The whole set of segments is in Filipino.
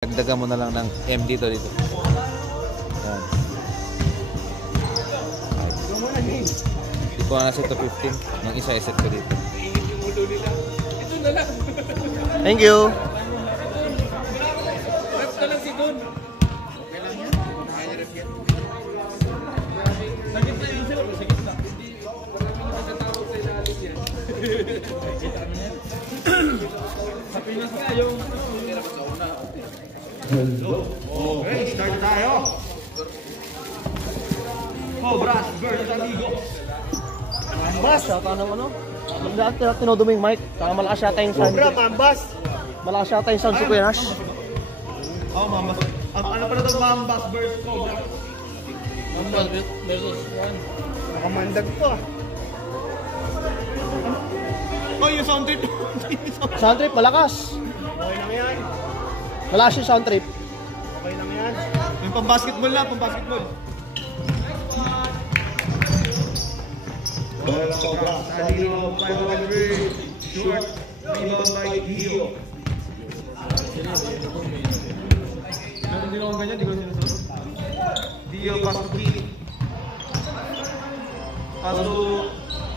Dagdagan mo na lang ng M dito. Yan. Hindi ko na set to 15. Nang isa iset ko dito. Thank you. Okay, start tayo. Cobras versus Amigos. Mambas, paano ano? Dati tinodo mo yung mic. Saka malakas yata yung sound. Cobra, Mambas. Malakas yata yung sound si Kuya Nash. Oh, Mambas. Ano pala ito, Mambas versus Cobra? Mambas versus Juan. Nakamandag to ah. Oh, yung sound trip. Sound trip, malakas. Okay lang yan. Malakas yung sound trip. Okay lang yan. Yung pang-basketball na, pang-basketball. Cobra, Salino, 5-1-3, short, rebound by Gio. Hindi ko ganyan, di ko sinusunod. Gio, pass to Gio. Pass to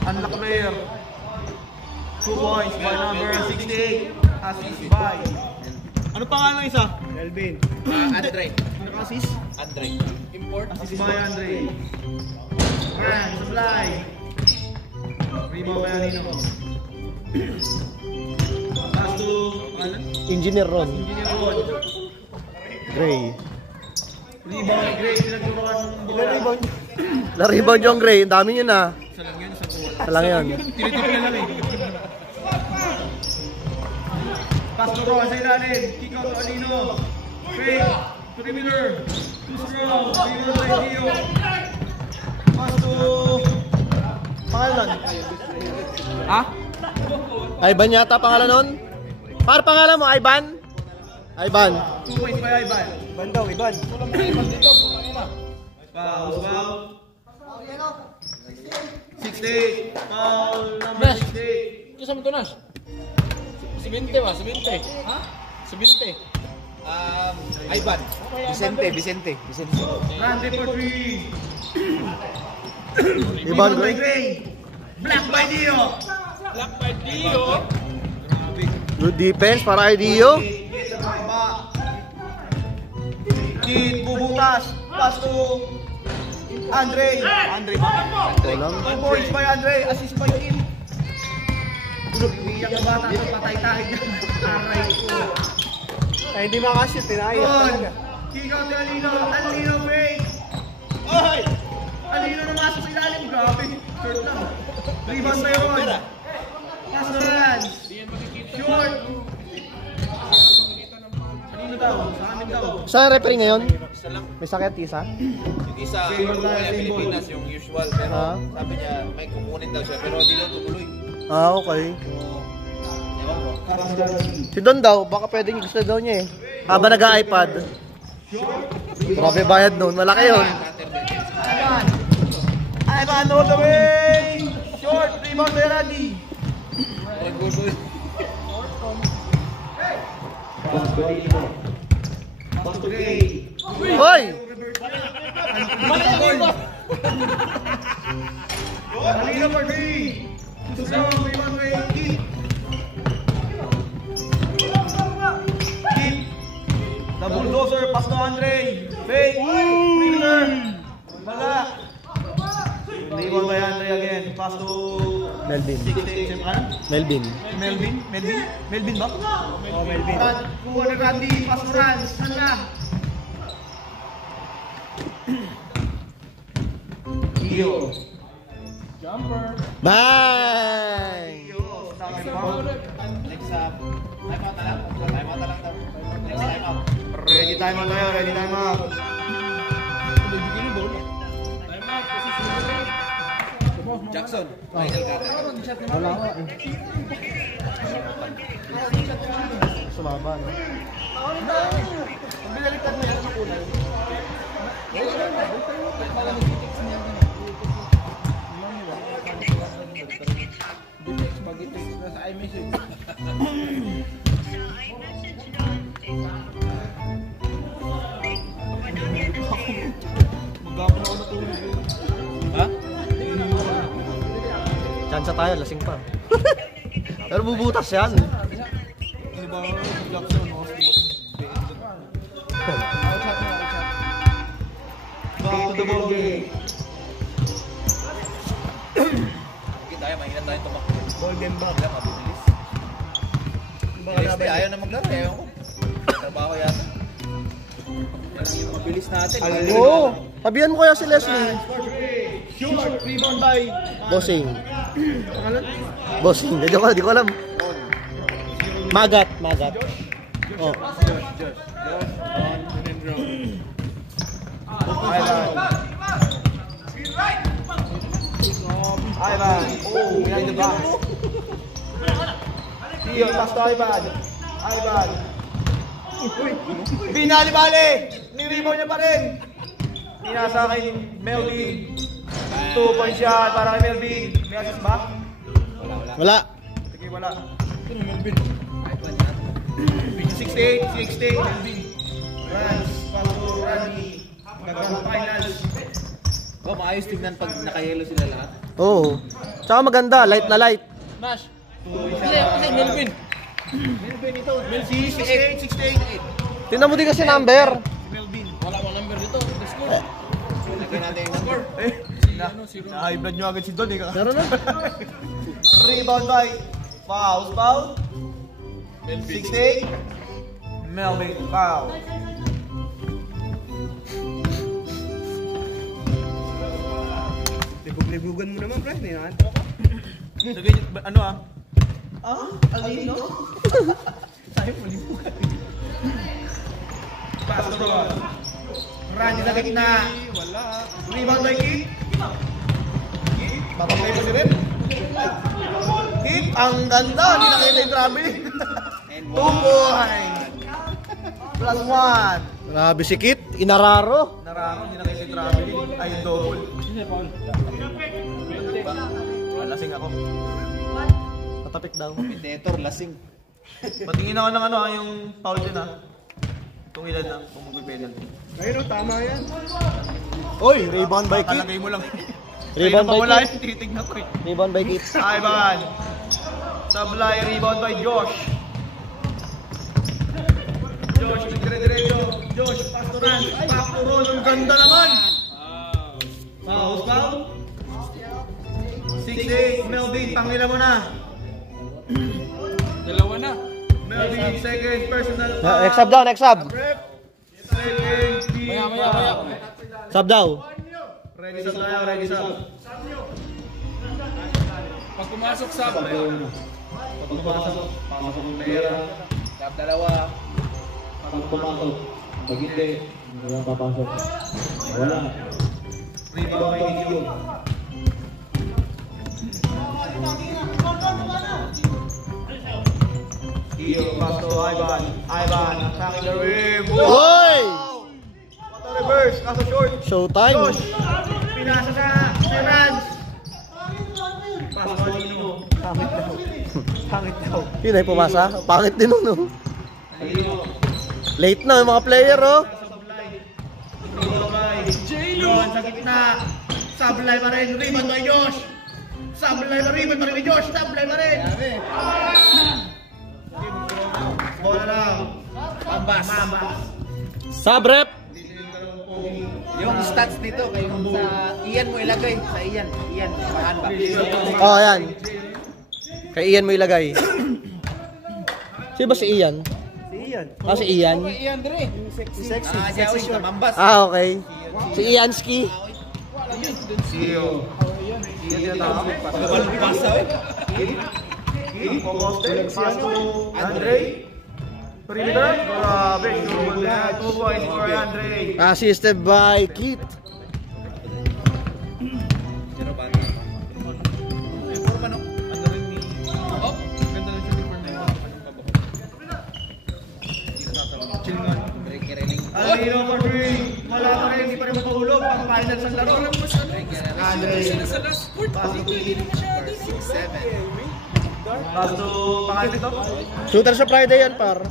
unlock player. 2 points by number 68. Assist by. Ano pangalan ng isa? Melvin. Andre. Ano ka assist? Andre. Import. Assist by Andre. Run, supply. Rebound by Alino. Pass to pangalan? Engineer Ron. Engineer Rod. Gray. Rebound by Gray. Pinagturuan ng bola. Na-rebound yung Gray. Ang dami yun ah. Isa lang yun, isa bola. Isa lang yun. Tinitipin lang eh. Pass to Ron sa ilalim. Kick out to Alino. Fake. Perimeter. Too strong. Rebound by Gio. Pass to pangalan. Ha? Ivan yata pangalan nun? Para pangalan mo, Ivan? Ivan. 2 points by Ivan. Ivan daw, Ivan. Foul, foul. 68. Foul number 68. Ito sa Mitunas. Sibinte ba? Sibinte. Ha? Sibinte. Ivan. Vicente. Randy for 3. Rebound Gray. Black by Dio. Black by Dio. Good defense para kay Dio. Kid, bubutas. Pass to Andre. Andre ba? Walang. 2 points by Andre. Assist by Kid. Umiyak na bata. Patay tayo dyan. Aray ko. Ay, hindi makashoot. Tinayos talaga. Kick out to Alino. Alino break. Oy! Alino na masok sa ilalim. Grabe. Short lang. Rebound by Ron. Pass to Rans. Short. Kanino daw? Sa amin daw. Saan referee ngayon? May sakit isa? Yung isa, Pilipinas, yung usual. Pero Ah. sabi niya, may kukunin daw siya. Pero hindi daw tumuloy. Ah, okay. Ewan ko. Si Don daw, baka pwedeng gusto daw niya eh. Habang nag-iPad. Grabe bayad nun, malaki yun. Ivan all the way. Short. Rebound by Randy. Pass to Gray. Hoy! Alino for 3. Too strong. Rebound by Kid. Kid. The bulldozer. Pass to Andre. Fake. Perimeter. Wala. Rebound by Andre again. Pass to Melvin. 68. Melvin. Melvin ba? Oh, Melvin. Kuha na Randy. Pass to Rans. Saan ka? Gio. Bang! Gio. Stopping foul. Next timeout na lang. Timeout na lang daw. Next timeout. Ready time out tayo. Ready time out. Jackson. Final ka. Wala nga eh. Sumaba, no? Binaliktad mo yan sa kulay. Sa iMessage. Kumpiyansa tayo, lasing pa. Pero bubutas yan. Back to the ball game. Hindi tayo, mahina tayo tumakbo. Ball game back. Wala, mabibilis. Bilis tayo, ayaw na maglaro. Ayaw ko. Trabaho yata. Mabilis natin. Oo. Sabihan mo kaya si Leslie. Short rebound by Bossing. Bossing. Di ko alam. Magat. Oh. Ivan. Oh, behind the back. Tio, pass to Ivan. Binali-bali! Ni-rebound niya pa rin. Pinasa kay Melvin. 2-point shot para kay Melvin. May assist ba? Wala. Sige, wala. 68, Melvin. Rans, paso, Randy. Grand finals. Oh, maayos tingnan pag naka-yellow sila lahat. Oo. Tsaka maganda, light na light. Nash. Kasi Melvin. Melvin ito. 68. Tingnan mo din kasi number. Melvin. Wala akong number dito. Let's go. Lagyan natin yung number. High blood nyo agad si Don. Meron na. Rebound by foul. 68. Melvin, foul. Libug-libugan mo naman, pre. Hindi naman. Sige, ano ah? Alino? Pass to Ron. Randy sa gitna. Wala. Rebound by Kip. Papapay pa si Ren. Kip, ang ganda. Hindi na kayo na yung traveling. 2 points. +1. Grabe si Kit. Inararo. Narako, hindi na kayo na yung traveling. Ay, yung double. Lasing ako. Patapik daw. Predator, lasing. Patingin ako ng ano yung foul dyan ah. Kung ilan lang, kung mag-penalty. Ayun, tama yan. Oy, rebound by Kit. Kalagay mo lang. Rebound by wala Kit. yung titignan ko eh. Rebound by Kit. Ivan. Sablay, rebound by Josh. Josh, dire-diretso. Josh, pass to Rans. Back to roll. Ang ganda naman. Foul. 6-8. Melvin, pangila mo na. Dalawa na. Melvin, second personal foul. Next sub daw, next sub. Second team Maya. foul. Sub daw. Ready sub tayo, ready sub. Pag pumasok sa Pag pumasok, pasok ng pera. Tap dalawa. Pag pumasok, pag hindi, wala papasok. Wala. Rebound by Tio. Tio, pass to Ivan. Ivan, attacking the rim. Hoy! What a reverse, kaso short. Showtime. Josh, pinasa sa Rans. Pass to Alino. Pangit daw. Yun ay pumasa. Pangit din nun. Oh. Alino. Late na yung mga player oh. J-Lo sa gitna. Sablay pa rin. Rebound by Josh. Sablay pa rin by Josh. Sablay pa rin. Bola lang. Pambas. Sub rep. Yung stats dito, kay sa Ian mo ilagay. Sa Ian. Pahan ba? Oh, ayan. Kay Ian mo ilagay. Sino ba si Ian? Si Ian. Ah, si Ian. Ian Dre. Sexy. Siya yung kamambas. Ah, okay. Si Ianski. Sio. Sio tinatawag. Pasa eh. Poposte. Pass to Andre. Perimeter. Grabe. 2 points for Andre. Assisted by Kit. Zero ba? Ano rin ni... Oh, ganda rin siya ni Fernando. Chill nga. Alino for 3. Wala pa rin. Hindi pa rin mapahulog. Pang finals ang laro. Andre. Sa last court. Dito, hindi na masyado. 6-7. Pass to pangalan nito. Shooter sa Friday yan, par.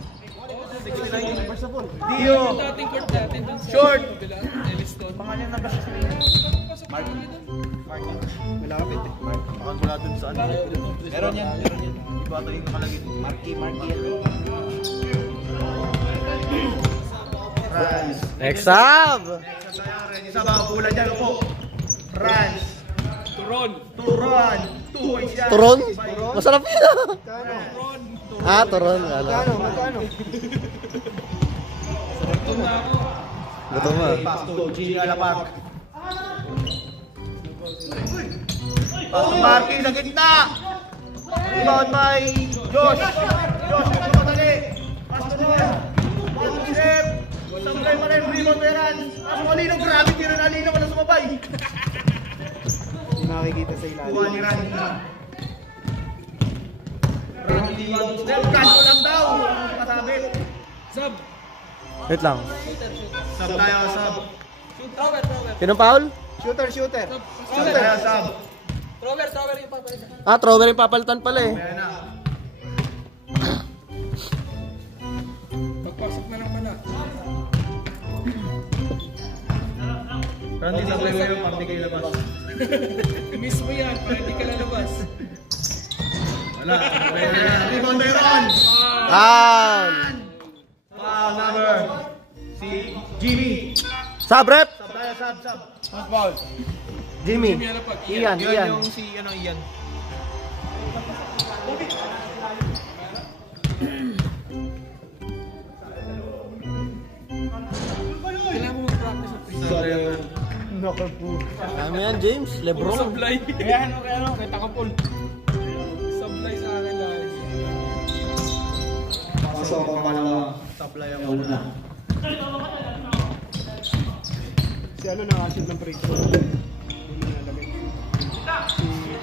Dio. Dating court natin. dun sa Short. kabila, Elliston. Pangalan ng basta sa Malapit eh. Baka mula dun sa ano. Meron yan. Iba ito yung nakalagay. Marky. France. Next up! Next na tayo. Ready sa bawang pula dyan. Upo. France. Turon. Turon. 2 points yan. Turon? Masarap yun ah. Magkano? Ah, turon. Magkano? Magkano? Gutom ah. Pass to Gini Alapak. Pass to Marky sa gitna. Rebound by Josh. Josh, magpapadali. Pass to Ron. Pass to Step. Sablay pa rin. Rebound by Ran. Pass to Alino. Grabe tira na Alino. Wala sumabay. Hindi makikita sa ilalim. Kuha ni Randy. Randy, Step. Kanto lang daw. Kasabit. Sub. Wait lang. Sub tayo, sub. Thrower. Sinong foul? Shooter. Sub tayo, sub. Thrower yung papalitan. Ah, thrower yung papalitan pala eh. Ayan na. Pagpasok na lang pala. Randy, sablay mo yung pang kayo labas. Miss mo yan, para hindi ka lalabas. Wala. Rebound by Ron. Foul! Foul number. Si Jimmy. Sub rep! Sub tayo, sub. Jimmy. Jimmy, ano pag Ian. Yung si, Ian. Kailangan mo mag-practice of free. Sorry. Naku po. Ano yan, James? Lebron. Sablay. Kaya kay Takapol. Sablay sa akin dahil. Pasok ang pangalawa. Supply ang una. Si ano nakashoot ng free throw. Hindi na nalamig.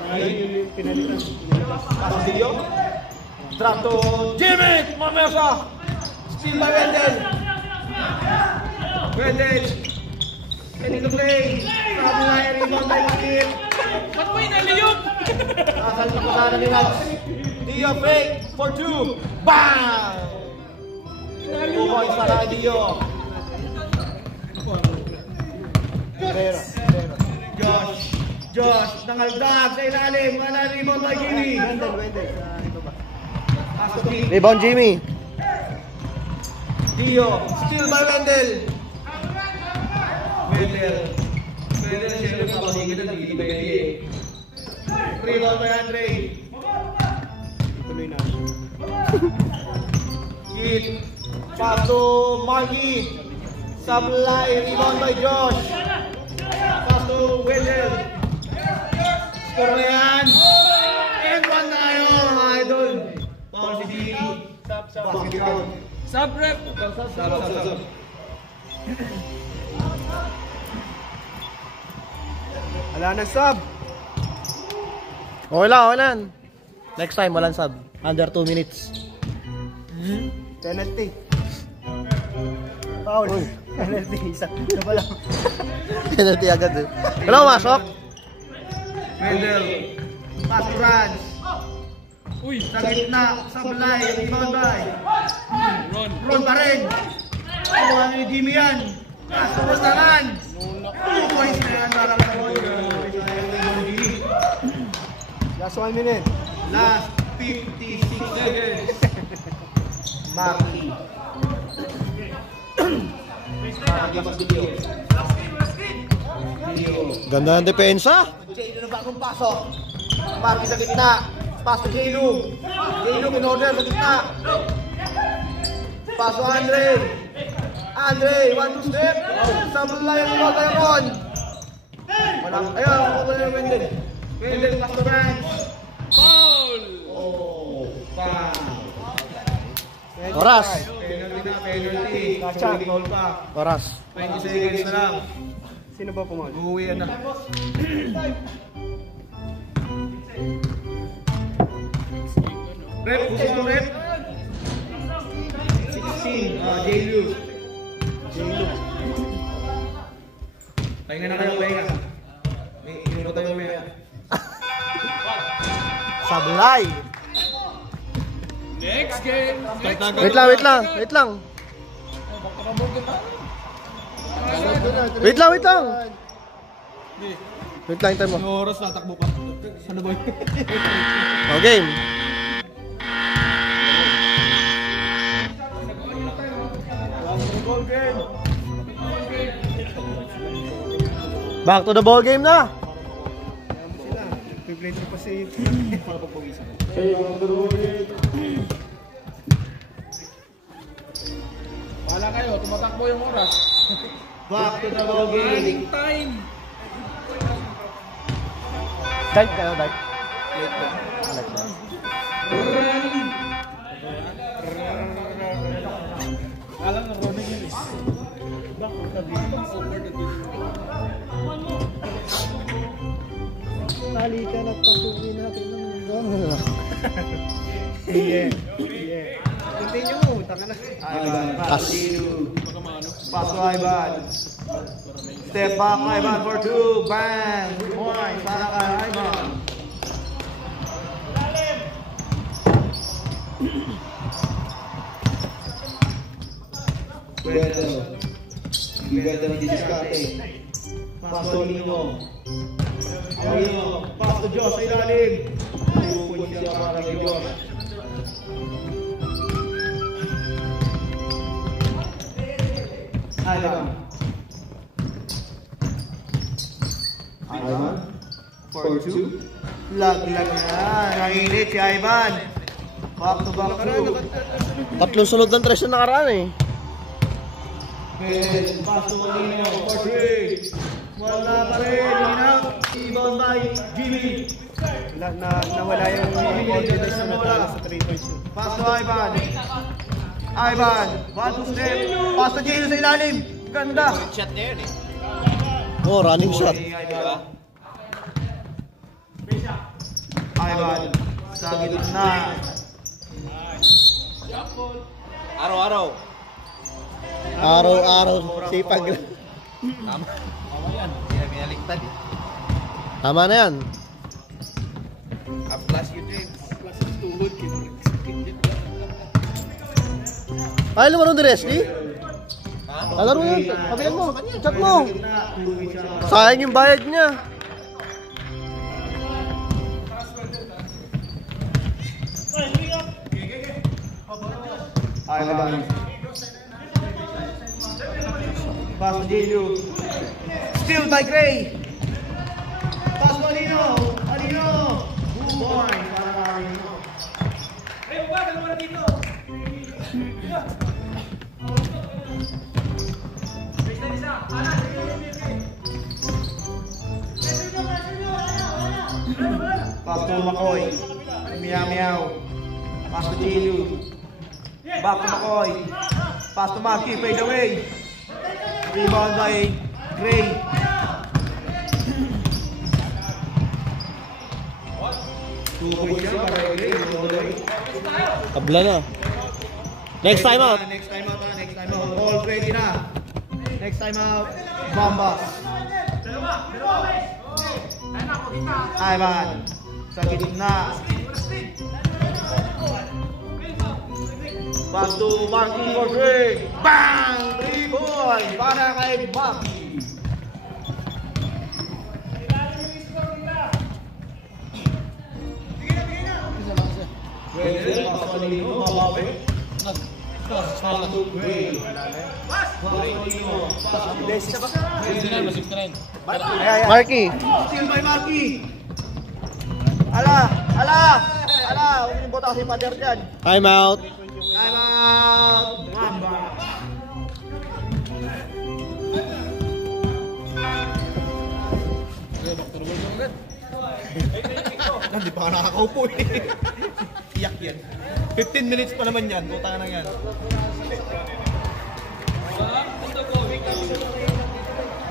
Ayun yung pinalitan. Pasok video. Drop to Jimmy! Mamaya siya! Steal by Wendell! Wendell! Ready to play! Sabi nga yung rebound by Makil! Ba't mo inaliyog? Kasalta ko sana ni Max. Dio fake for 2. Bang! 2 points para kay Dio. Herrera. Josh, nangaldag sa ilalim. Wala rebound by Jimmy. Wendell. Sa ito ba? Pass to King. Rebound, Jimmy. Dio, steal by Wendell. Wendell siya yung kapagigit ng hindi ba yan Rebound by Andre. Ituloy na. Hit. Pass to Marky. Supply. Rebound by Josh. Pass to Wendell. Score na yan. And 1 tayo, mga idol. Paul si Jimmy. Bakit ikaw? Sub rep. Sub. Wala na sub. Okay lang. Next time, walang sub. Under 2 minutes. Penalty. Foul. Penalty. Isa pa lang. Penalty agad eh. Wala pumasok? Wendell. Pass to Rans. Uy. Sa gitna. Supply. Rebound by. Ron. Pa rin. Kuha ni Jimmy yan. Pass to Bastaran. 2 points na yan para kay Jimmy. Last 1 minute. Last 56 seconds. Marky. Marky mas video. Ganda ng depensa. J-Lu na bagong pasok. Marky sa gitna. Pass to J-Lu. J-Lu in order sa gitna. Pass to Andre. Andre, 1-2 step. Sablay ang mga tayo ron. Ayun, kukuha yung Wendell. Wendell, pass to Branch. Foul. Oh, foul. Oras. Penalty na, penalty. Gotcha. Goal pa. Oras. 20 seconds na lang. Sino ba pumal? Uuwi na. Rep, gusto mo rep? 16. J-Lu. Pahinga na kayo, pahinga. May inuno tayo may. Sablay. Next game. Wait lang. Wait lang. Wait lang, time mo. Yung oras tatakbo pa. Sana boy? O, game. Ball game. Back to the ball game na. Sila. Play pa si... Wala kayo, tumatakbo yung oras. Back to the ball game. Time! Dive kayo, dive. Alam na running yun eh. Tali ka na pasukin natin ng Yeah. Continue mo. Taka na. Ivan, pass to Dino. Pass to Ivan. Step back, Ivan for 2. Bang! Point para kay Ivan. Pwede. Pwede na didiskarte. Pass to Nino. Nino. Pass to Josh sa ilalim. Pupun siya para kay Josh. Ivan. Ivan. For 2. Lag-lag na. Nanginit si Ivan. Back to 2. Tatlong sunod ng tres na nakaraan eh. Pwede. Pass to Nino. For 3. Wala pa rin. Hinap. Ibon by Jimmy. Nawala yung confidence na natalo sa 3 points. Pass to Ivan. Ivan. 1-2 step. Pass to Jimmy sa ilalim. Ganda. Shot na yun eh. Oh, running shot. Ivan. Sa gitna. Araw-araw. Araw-araw, sipag. Tama. Tama yan. Hindi na binaliktad eh. Tama na yan. Up-class you, James. Ay, lumaro ni Resli? Lalaro yun. Pabilan mo. Chat mo. Sayang yung bayad niya. Ivan. Pass to Jelu. Steal by Gray. Pass to Alino. Alino. Boom point para kay Alino. Pass to McCoy. Meow meow. Pass to Jelu. Back to McCoy. Pass to Marky. Fade away. Rebound by Gray. Two points yan para kay Gray. Kabla na. Next time out. Next time out. Next time out. All ready na. Next time out. Bombas. Ivan. Sa gitna. Pass to Marky for Gray. Bang! 3 points para kay Marky. Pwede, pass to Alino. Mabawi. Pass to Gray. Pass to Alino. Pass to Gray. 69. Marky. Steal by Marky. Ala! Ala! Ala! Huwag yung bota kasi pader dyan. Time out. Time out! Mamba! Hindi pa ka nakakaupo eh. Iyak yan. 15 minutes pa naman yan. Buta ka na yan.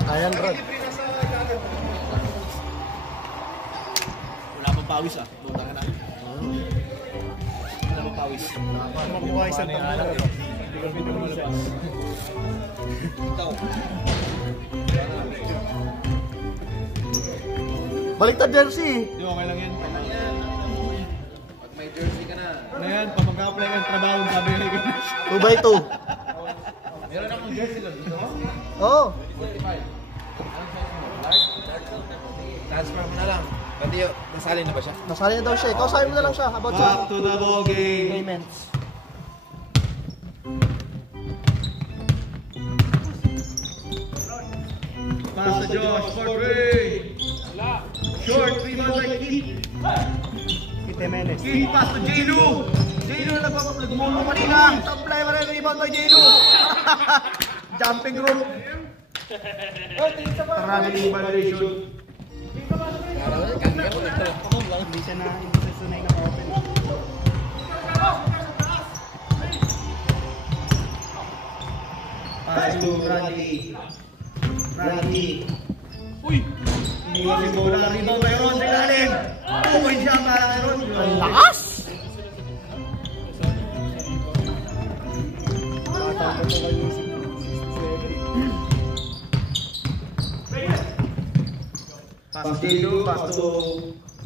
Ayan, bro. Wala pang pawis ah. Buta ka na. Wala pang pawis. Makuha isang tamo. Baliktad jersey. Di okay lang yan. Pag may jersey ka na. Ano yan? Pag mag-apply ka ng trabaho, sabi ko 2x2. Meron akong jersey lang dito. Oo. 45. Transfer mo na lang. Pati yun, nasali na ba siya? Nasali na daw siya. Ikaw sabi mo na lang siya about sa Back to the ball game. payments. Pass to Josh for 3. Short, 3 man by Keith. Jimenez. Keith pass to J-Lu. J-Lu na nagmuno kanina. Supply pa rin, rebound by J-Lu. Jumping rope. Traveling violation. Hindi siya sanay na open. Pass to Randy. Randy. Uy! Iniwan si Bola. Rebound by Ron sa ilalim. Tukoy siya para kay Ron. Ang lakas! Pass to J-Lu. Pass to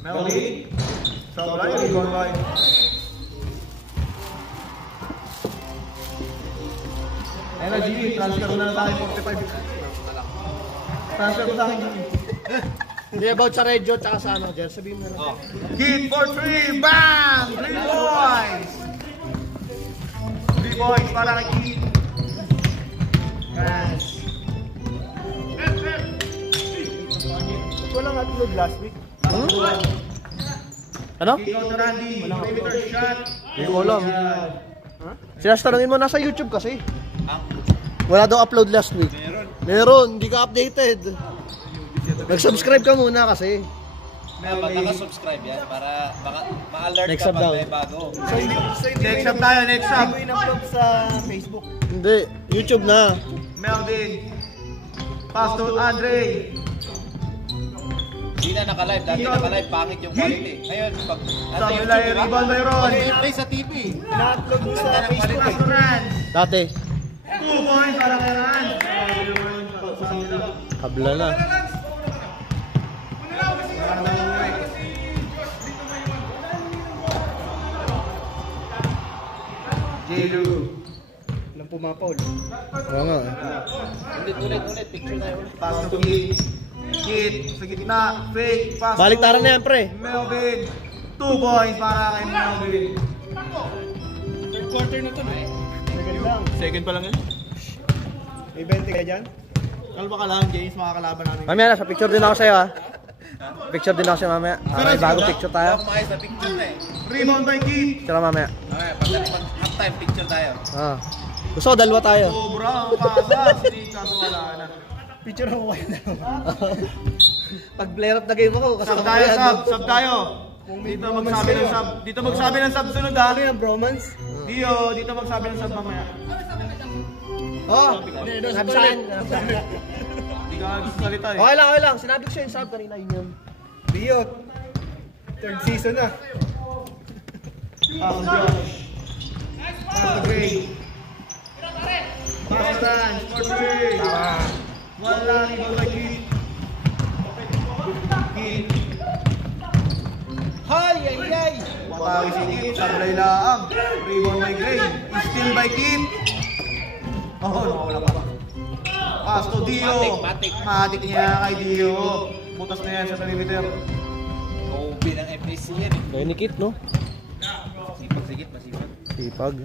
Melody. Supply. Rebound by. Ayun na, Jimmy. Transfer ko na lang sa akin 45. Transfer ko sa akin, Jimmy. Hindi about sa Reggio tsaka sa ano, Jer. Sabihin mo na lang. Hit for 3, bang! 3 points! 3 points para kay Keith. Yes. Walang upload last week. Ano? Kick out to Randy. Perimeter shot. Hindi ko alam. Sinastanungin mo, nasa YouTube kasi. Wala daw upload last week. Meron, hindi ka updated. Nag-subscribe ka muna kasi. Dapat naka-subscribe yan para ma-alert Next ka up pag daw. may bago. Next up tayo, next up. Hindi mo in-upload sa Facebook. Hindi, YouTube na. Melvin. Pass to Andre. Hindi na naka-live. Dati naka-live, pangit yung quality. Ngayon, pag nasa Sabi YouTube, lang, diba? rebound by Ron. Play sa TV. Ina-upload mo sa Facebook. Pass to Rans. Dati, 2 points para kay Rans. habla na. J-Lu. Walang pumapaul. Oo nga eh. Ulit, picture tayo ulit. Pass to Keith. Keith sa gitna. Fake. Pass Baliktaran na yan, pre. Melvin. 2 points para kay Melvin. Tagal lang. Second pa lang yan. May 20 ka dyan? Kalma ka lang, James. Makakalaban namin. Mamaya na, sa picture din ako sa'yo ha. Picture din ako sa'yo mamaya. Okay, bago picture tayo. Maayos na picture na eh. Rebound by Keith. Picture mamaya. Okay, pag half-time picture tayo. Ah. Gusto ko, dalawa tayo. Sobrang pasas. Kaso wala na. Picture ako kayo na. Pag flare up na game ako, Sub tayo, sub. Sub tayo. Dito magsabi ng sub. Dito magsabi ng sub sunod ha. Ano yung bromance? Dio, dito magsabi ng sub mamaya. Oh, sabi saan? Hindi ka salita eh. Okay lang. Sinabi ko siya yung sub kanina yun. Dio. Third season na. Pass to Josh. Pass to Gray. Pass to Rans. For 3. Wala, rebound by Keith. Keith. Ay! Matawag si Keith. Sablay laang. Rebound by Gray. Steal by Keith. Oh, nakawala pa. Pass to Dio. Matik niya kay Dio. Butas na yan sa perimeter. OB ng FAC yan eh. Kaya ni Kit, no? Sipag-sigit, masipag. Sipag.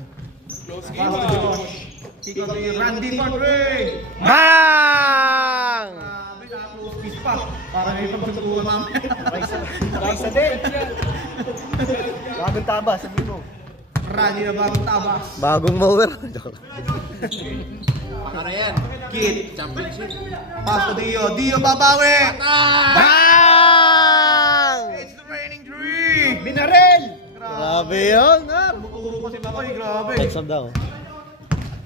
Pass to Josh. Kick out to Randy for 3. Bang! Grabe, naka-close piece pa. Para may pagsutuan mamaya. Raisa din. Bagong taba, sabi mo. Randy na bagong tabas. Bagong mower. Ano yan? Kid. Championship. Pass to Dio. Dio babawi. Bang! It's the raining 3. Binarel! Grabe yun, ha? Tumuturo pa si Makoy. Grabe. Next sub daw.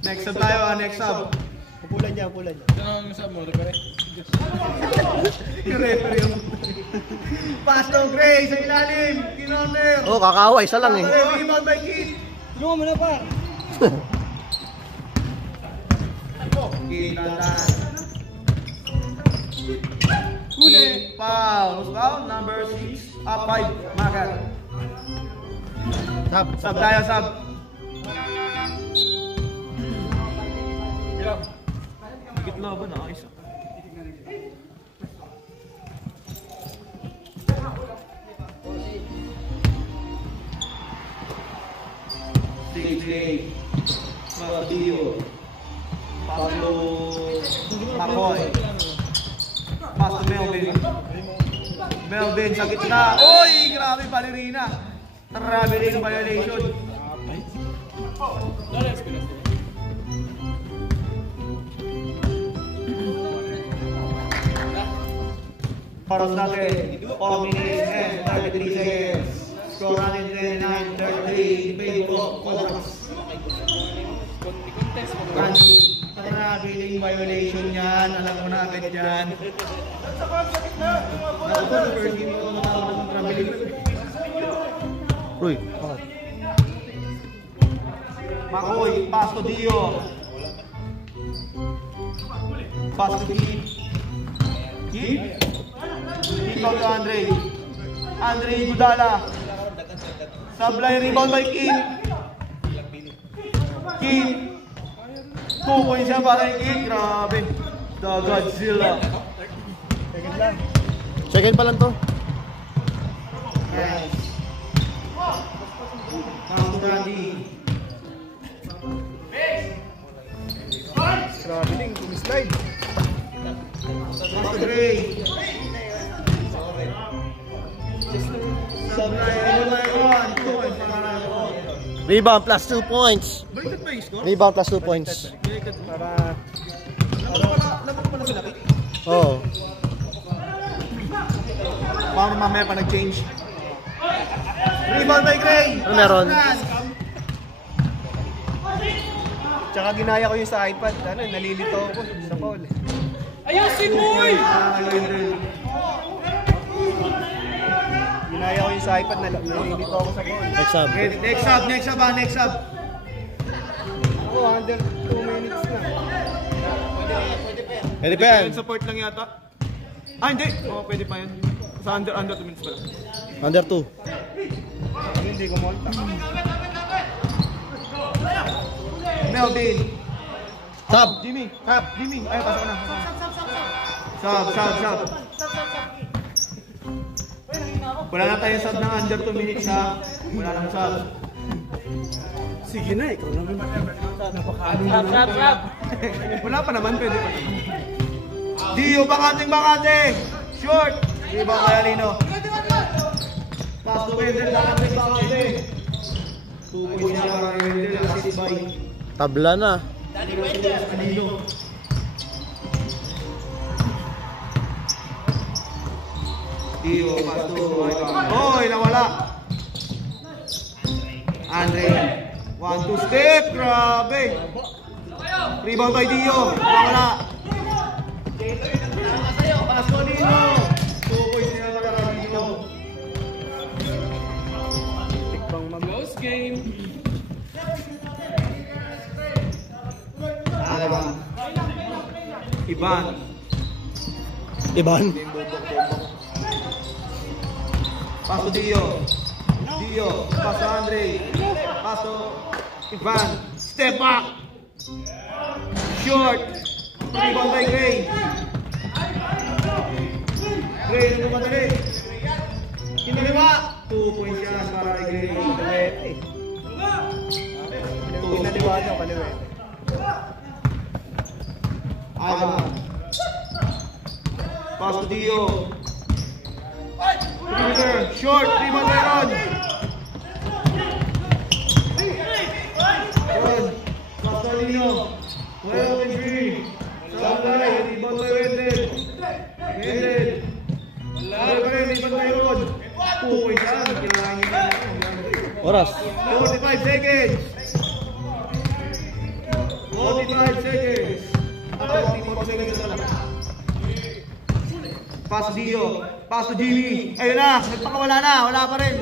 Next sub tayo ha. Next sub. Upulan niya. Ano ang sub mo? Repare? Yung referee yung... Pass to Gray sa ilalim. Kinorner. Oh, kakaway, isa lang eh. Rebound by Kid. Tulungan mo na pa. Kid, dandan. Huli. Foul. Foul number 6. 5. Magat. Sub. Sub tayo, sub. Higit laban na, isa. Dio. Pablo Macoy. Pass to Melvin. Melvin sa gitna. Uy! Grabe balerina. Traveling violation. Oras natin, 4 minutes and 33 seconds. Score natin 29-33 in favor of Cobras. Randy, traveling violation yan. Alam mo na agad yan. Ako po, first game ko matawag ng traveling. Uy, Makoy, pass to Dio. Pass to Keith. Keith? Keith out to Andre. Andre Gudala. Sablay rebound by Keith. Keith. 2 points siya para kay Keith. Grabe. The Godzilla. second pa lang to. Yes. Pass to Randy. Grabe din, kumislide. Pass to Gray. Sablay, Sablay on. 2 points para kay Rebound plus 2 points. Baliktad ba yung score? Rebound plus 2 points. Para Laban pa na sila. Oo. Paano mamaya pa nag-change? Rebound by Gray. Ano meron? tsaka ginaya ko yung sa iPad, ano, nalilito ako sa foul. Ayusin mo eh! Ginaya ko yung sa iPad, nalilito ako sa foul. Next up. Next sub. Ako, under 2 minutes na. Pwede pa yan. Support lang yata. Ah, hindi. Oo, pwede pa yan. Sa under 2 minutes pala. Under 2. Hindi ko monta. Melvin. Sub. Jimmy. Ay, pasok na. Sub. Wala na tayong sub ng under 2 minutes ha. Wala nang sub. Sige na, ikaw naman. Trap! Wala pa naman, pwede pa naman. Dio, bakante! Short! Iba kaya Lino. Pass to Wendell, bakante! 2 points siya para Wendell, assist by Tabla na. Lino. Dio, pass to Oy, nawala! Andre, 1-2 step, grabe! Rebound by Dio, nawala! Pass to Lino! 2 points niya para Lino. Close game! Iban. Pass to Dio, pass to Andre, pass to Ivan, step back, short, rebound by Gray, namadali, kinaliwa, 2 points yan para kay Gray. Pinaliwa niyo, kaliwete. Ivan, pass to Dio, short, rebound by Ron. Ron, pass to Lino, well open three, Sablay, rebound by Wendell, rebound by Ron, 2 points yan, kailangan niya. Oras. 45 seconds. 45 seconds. 44 seconds na lang. Pass to Dio. Pass to Jimmy. Ayun na. Nagpakawala na. Wala pa rin.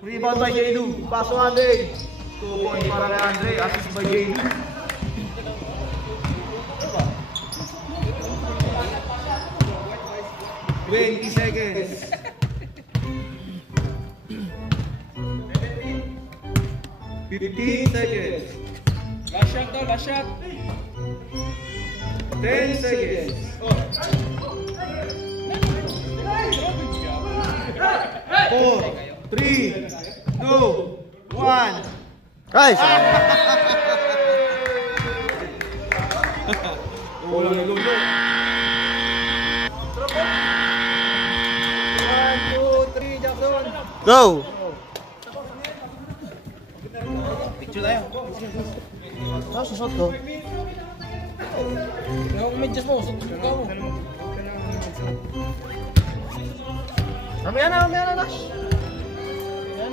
Rebound by Jaylu. Pass to Andre. 2 points para kay Andre. Assist by Jaylu. $20 seconds. 15 seconds. Last shot daw, last shot! 10 seconds. 4, 3, 2, 1. Guys! Walang nalulo. 1, 2, 3, Jackson. Go! Picture tayo. Saan susot ko? Yung medyas mo, susunod ka mo. Mamaya na, Nash.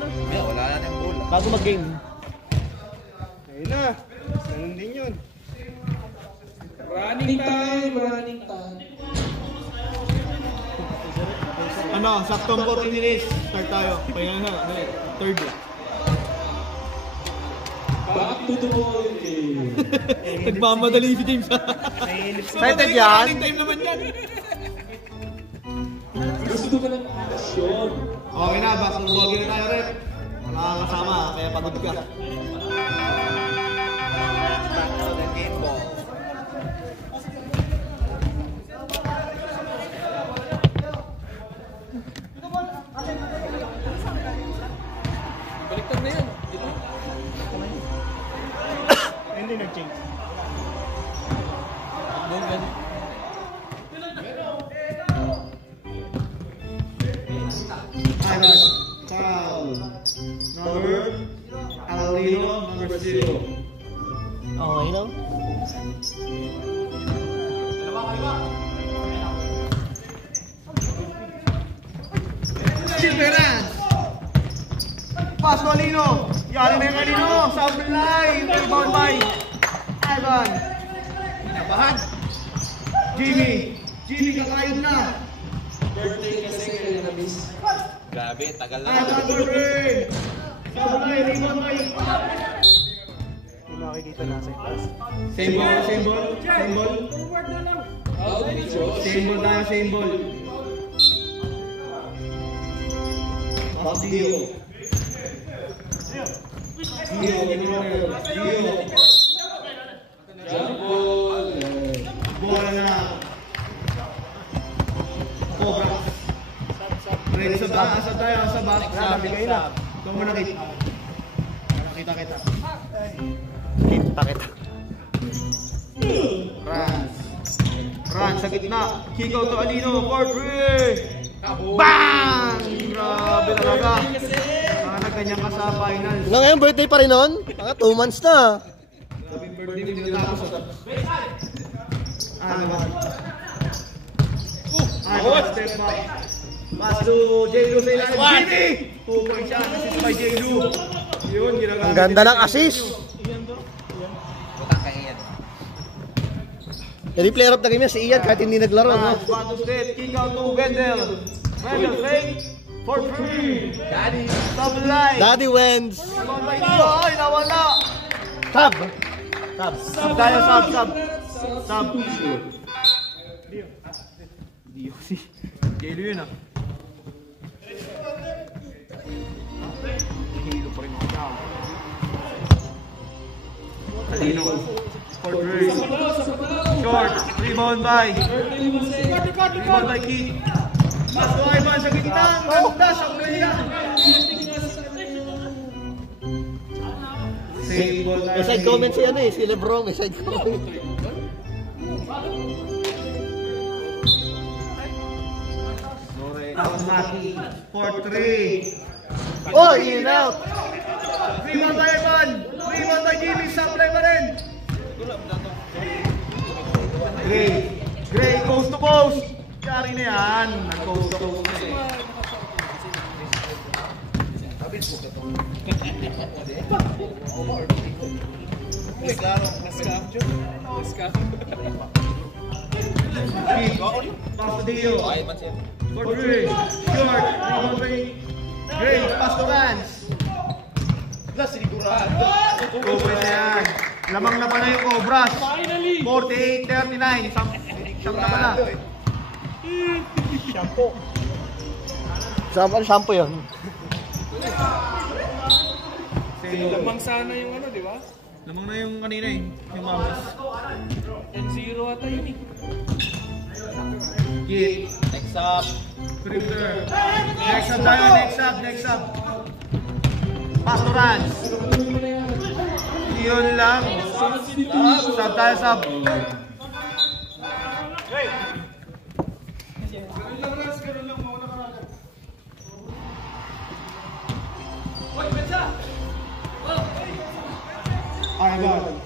Kaya wala na yung bola. Bago mag-game. Ayun na. Ganun din yun. Running time, running time. Ano, saktong 40 minutes. Start tayo. Pahinga na. Third. Back to the ball game. Nagmamadali si James. Excited yan? Time naman yan. Gusto ko ng action. Okay na, back to ball game tayo, rep. Wala kang kasama, kaya pagod ka. Back to the game ball. Baliktad na yan. Hindi nag-change. Ivan, foul. Number, Alino, number 0. Okay lang. Silveran! Paso Alino! Yari na yung Alino! South line! Rebound by Ivan! Nabahan. Jimmy! Jimmy kakayod na! Birthday kasi kayo na miss. Grabe, tagal na. Ivan Burberry! South line! Rebound by... Hindi makikita nasa yung class. Same ball, same ball, same ball. Same ball tayo, same ball. Dio. Jump ball. Bola na. Cobra. Ready sa back, asa tayo, sa back. Sabi kayo na. Ito mo nakita. Nakita kita. Kita kita. Run sa gitna. Kick out to Alino. Court 3. Bang! Grabe talaga. Sana ganyan ka sa final. Hanggang ngayon, birthday pa rin nun? Mga 2 months na. Grabing birthday mo tapos. Ano ba? Step back. Pass to J.Lu sa ilalim. Jimmy! 2 point shot. Assist by J.Lu. Yun, ginagamit. Ang ganda ng assist. Butang kay Ian. Jadi player of the game yan, si Ian kahit hindi naglaro. No? Pass to State. Kick out to Wendell. Wendell fake. For 3. Daddy. Top line. Daddy wins. Rebound by Dio. Ay, nawala. Tab. Tab. Sub tayo, sub. Sub. Dio si. J.Lu yun ah. Hilo pa rin ako siya. Alino. For 3. Short. Rebound by. Rebound by Keith. Mas to Ivan sa gitna. Ganda sa kanya. Save ball tayo. May side comment si ano eh, si Lebron, may side comment. Maki for 3. Oh, in out. Rebound by Ivan. Rebound by Jimmy. Supply pa rin. Gray. Coast to coast. Yari na yan. Coast to coast na eh. Pass to Dio. For 3. Short. Rebound by Gray. Pass to Vance. Cobras na yan. Lamang na pala yung Cobras. 48-39. Siyam na pala. Shampoo yun. Lamang sana yung ano, di ba? Lamang na yung kanina eh. Yung Mavs. 10-0 ata yun eh. Git. Next up. Perimeter. Next up tayo. Next up. Pastorans. Yun lang. Sub tayo, sub. Aragod.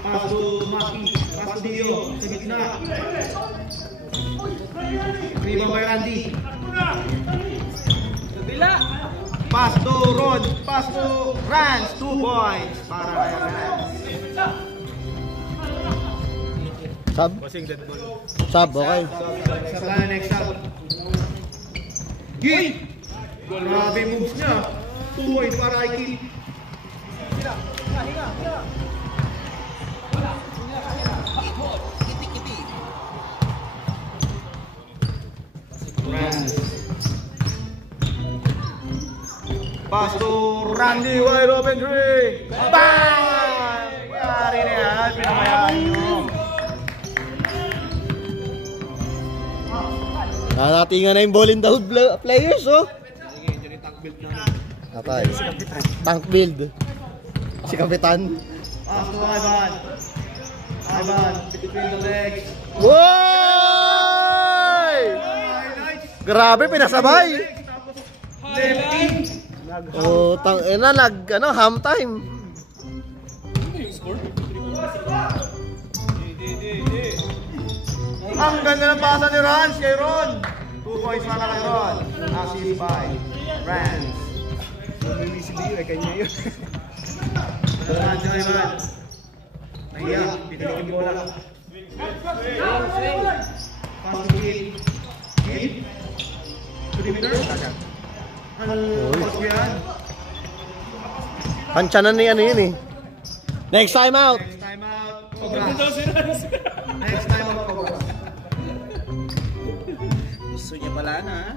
Pass to Maki. Pass to Dio. Sa gitna. Rebound by Randy. Bila! Pass to Rod. Pass to Rans. 2 points. Para kay Rans. Sub? Bossing dead ball. Sub, okay. Next up. Next up. Git! Grabe moves niya. 2 points para kay Kid. Rans. Pass to Randy, wide open three. Bang! Yari na yan, pinabayaan nyo. Naratingan na yung ball in the hood players, oh. Atay. Tank build. Si Kapitan. Pass to Ivan. Ivan, between the legs. Woy! Nice. Grabe, pinasabay. Lefty. Oh, half time. Ano yung score? Ang ganda ng pasa ni Rans kay Ron. 2 points para kay Ron. Assist by Rans. May VCD eh, kanya yun. Rans yung Ivan. Nahiya, pinalik yung bola. Pass to Kid. Kid. Perimeter. Ano yan? Pansyanan ni ano yun eh. Next time out. Next time out. Cobras. Next time out, Cobras. Gusto niya pala na, ha?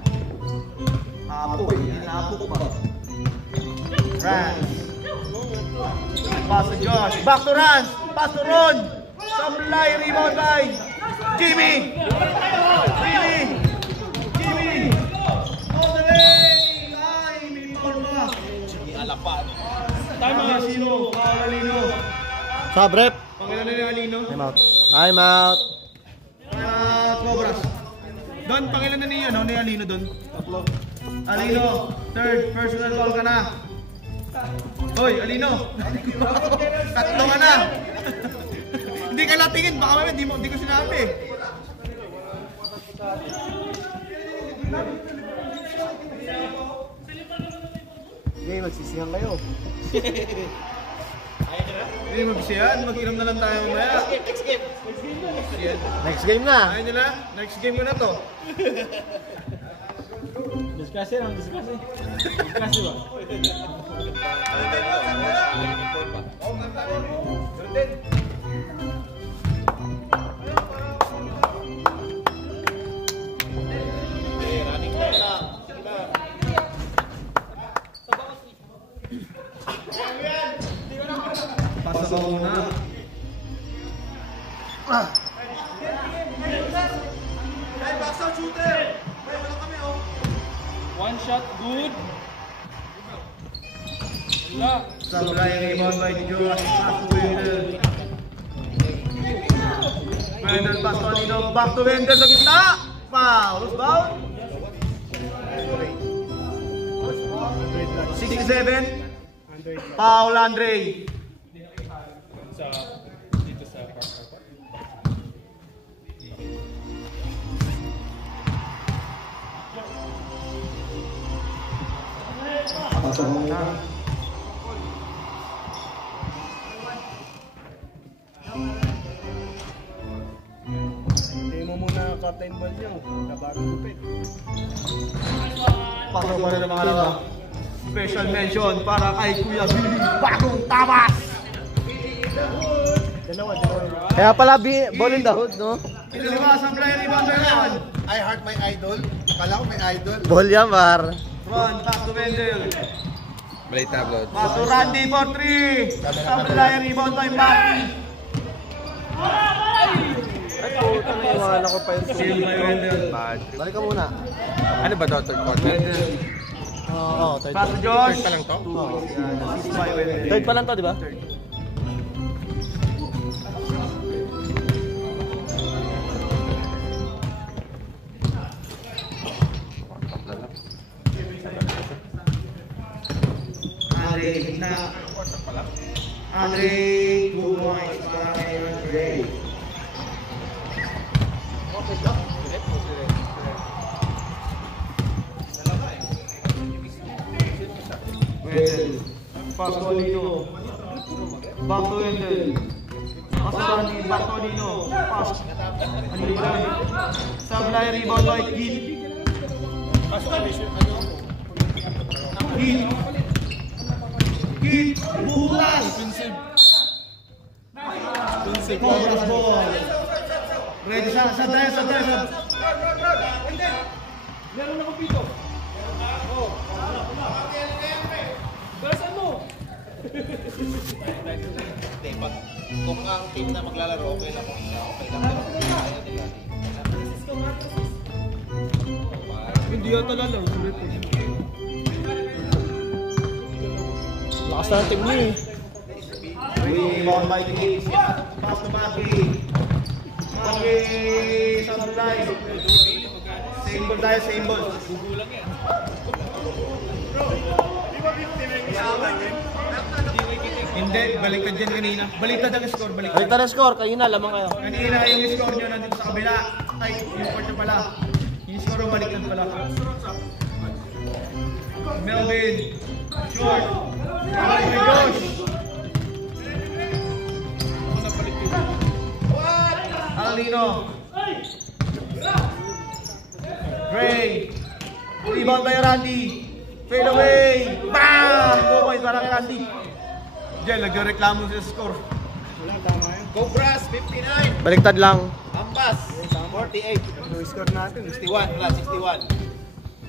Hapok. Hapok pa. Rans. Pass to Josh. Back to Rans. Pass to Ron. Supply. Rebound by Jimmy. Jimmy. All the way. Ay, may foul pa. Alapan. Alino. Alino. Sub rep. Pangilan na ni Alino. Time out. Time out. Cobras. Don, pangilan na niyo, no? Ni Alino Don. Alino, third, personal foul ka na. Hoy, Alino. Tatlo ka na. Hindi ka natingin, baka mamaya di ko sinabi. Hindi, magsisihan kayo. Hindi magbisiyan, mag-inom na lang tayo mamaya. Next game na. Ayaw nyo na, next game ko na to. Discuss lang, discuss eh. Discuss ba? Running back lang. Sige na. Pasa ko muna. One shot, good. Wala. Supply rebound by Josh. Pass to Wendell. Wendell pass to Alino. Back to Wendell sa gitna. Foul. Who's foul? 67. Foul Andre. Sa dito sa park. Pasok mo na. Hindi mo muna captain ball niyo. Kabagong lupit. Pasok mo na ng mga lawa. Special mention para kay Kuya Billy. Bagong tabas! Dalawa. Kaya pala ball in the hood, no? Ito supply rebound by Ron. I heart my idol. Akala ko may idol. Ball yan, Mar. Ron, back to Wendell. Blade tablet. Pass to Randy for 3. Sablay, rebound by Maki. Wala ko pa yung Save by Wendell. Balik ka muna. Ano ba daw? Third quarter? Oo, third. Pass to Josh. Third pa lang to? Assist by Wendell. Third pa lang to, di ba? Andre, na. Andre, 2 points para kay Andre. Wendell. Pass to Alino. Back to Wendell. Pass to Randy. Back to Alino. Pass. Alino lang. Sablay, rebound by Heat. Heat. Heat. Bulas. Cobras ball. Ready sa tayo. Meron ako pito. Kung ang team na maglalaro, okay lang kung isa, okay lang. Ayaw nila. Hindi yata lalaro. Lakas na ng team niyo eh. Rebound by Heat. Pass to Maki. Maki. Sablay. Same ball tayo, same ball. Hindi, baliktad dyan kanina. Baliktad ang score, baliktad. Balik na score, kayo na, lamang kayo. Kanina yung score nyo nandito sa kabila. Ay, yung court nyo pala. Yung score yung baliktad pala. Melvin. Short. Josh. Alino. Gray. Rebound by Randy. Fade away. Bam! 2 points para kay Randy. Diyan, nagreklamo sa score. Cobras, 59. Baliktad lang. Ambas, 48. Ano score natin? 61, wala, 61.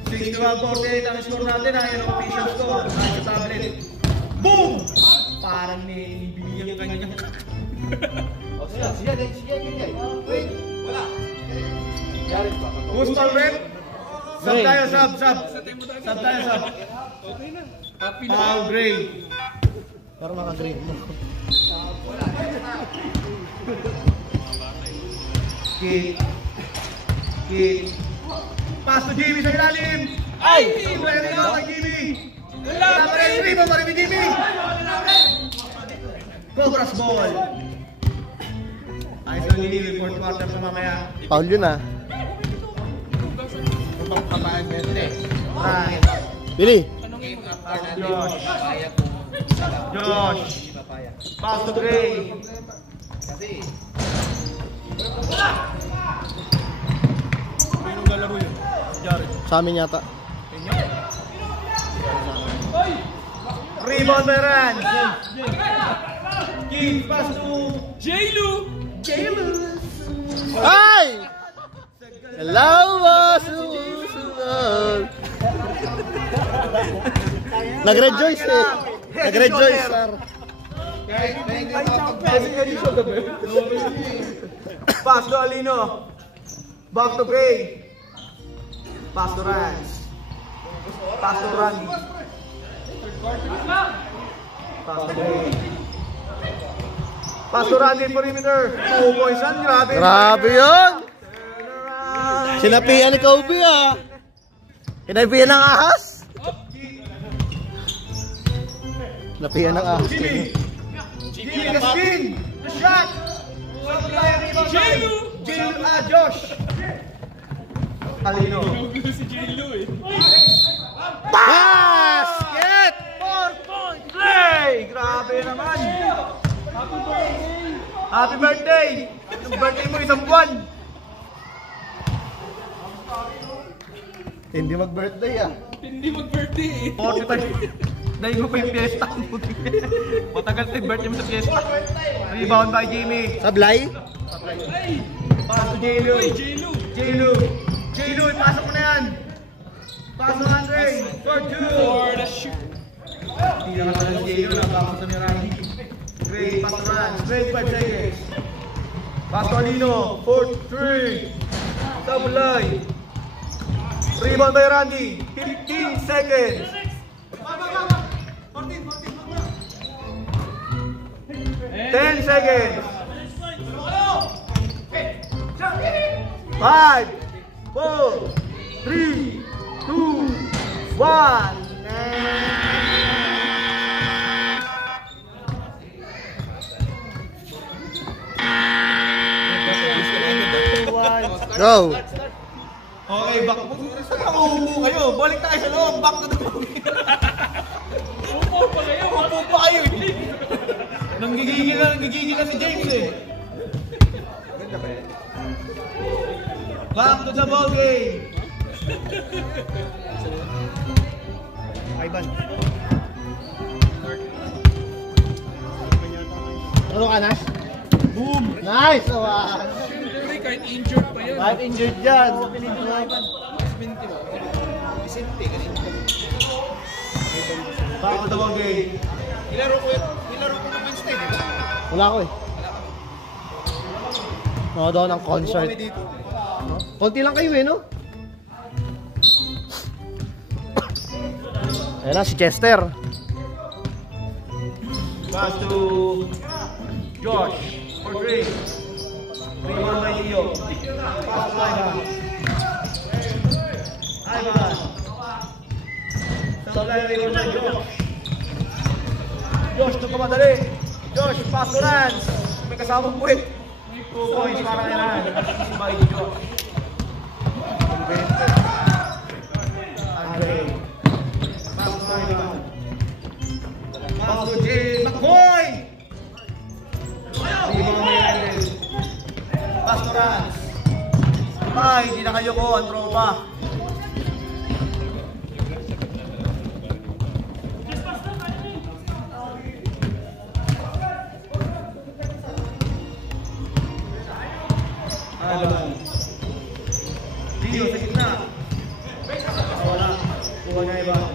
61-48 ang score natin. Ayan ang official score. Ayan sa tablet. Boom! Parang binigyan yung kanya. O siya. Wait, wala. Yaris ba? Who's foul rep? Sub tayo, sub. Sub tayo, sub. Foul, Gray. Parang naka-green mo. Kid. Pass to Jimmy sa ilalim. Ay! Ready na kay Jimmy. Wala pa rin, rebound pa rin ni Jimmy. Cobras ball. Ayos lang nili, fourth quarter sa mamaya. Foul yun ah. Kung papayag mo yun eh. Right. Billy! Game after natin, Josh. papayag kung isa lang. Josh. Hindi papayag. Pass to Gray. Kasi, Sinong lalaro yun? Jared. Sa amin yata. Rebound by Ran. King pass to J-Lu! Ay! Hello mo susunod. Nag-rejoice eh. Nag-rejoice sir. Pass to Alino. Back to Gray. Pass to Rans. Pass to Randy. Pass to Gray. Pass to Randy perimeter. 2 points yan. Grabe. Grabe yun. Turn around. Sinapian ni Kobe ah. Sinapian ng ahas. Sinapian ng ahas. Jimmy the spin. The shot. Josh. Alino. Basket! 4-point play! Grabe naman! Happy birthday! Yung birthday mo isang buwan! Hindi mag-birthday ah. Hindi mag-birthday eh. 45. Dahil mo pa yung fiesta. Matagal na yung birthday mo sa fiesta. Rebound by Jimmy. Sablay? Pass to J-Lu. J-Lu! J-Lu, ipasok mo na yan. Pass to Andre. For 2. For the shoot. Hindi nakasala si Diego, nakapasok sa Mirani. Great, pass to Rans, 25 seconds. Pass to Alino, 4-3. Sabulay. Rebound by Randy, 15 seconds. 10 seconds. 5, 4, 3, 2, 1. Go! Okay, back. Saan ka uupo kayo? Balik tayo sa loob. Back to the movie. Upo pa kayo. Upo pa kayo. Nanggigigil na si James eh. Back to the ball game. Ivan. Ano ka, Nash? Boom! Nice! Wow! Siyempre, kahit injured pa yan. Kahit injured dyan. Vicente ba? Vicente, ganito. Back to the ball game. Nilaro ko ng Wednesday, di ba? Wala ko eh. Mga daw ng concert. Kami dito. Konti lang kayo eh, no? Ayan na, si Chester. Pass to Josh for 3. Rebound by Leo. Pass to Ivan. Supply rebound by Josh. Josh, ito ka madali. Josh, pass to Rans. May kasamang puwit. 2 points para kay Rans. Assist by Josh. Andre. Pass to Ivan. Pass to Jay McCoy. Rebound by Rans. Pass to Rans. Ay, hindi na kayo ko ang tropa. Dio sa gitna. Wala. Kuha niya Ivan.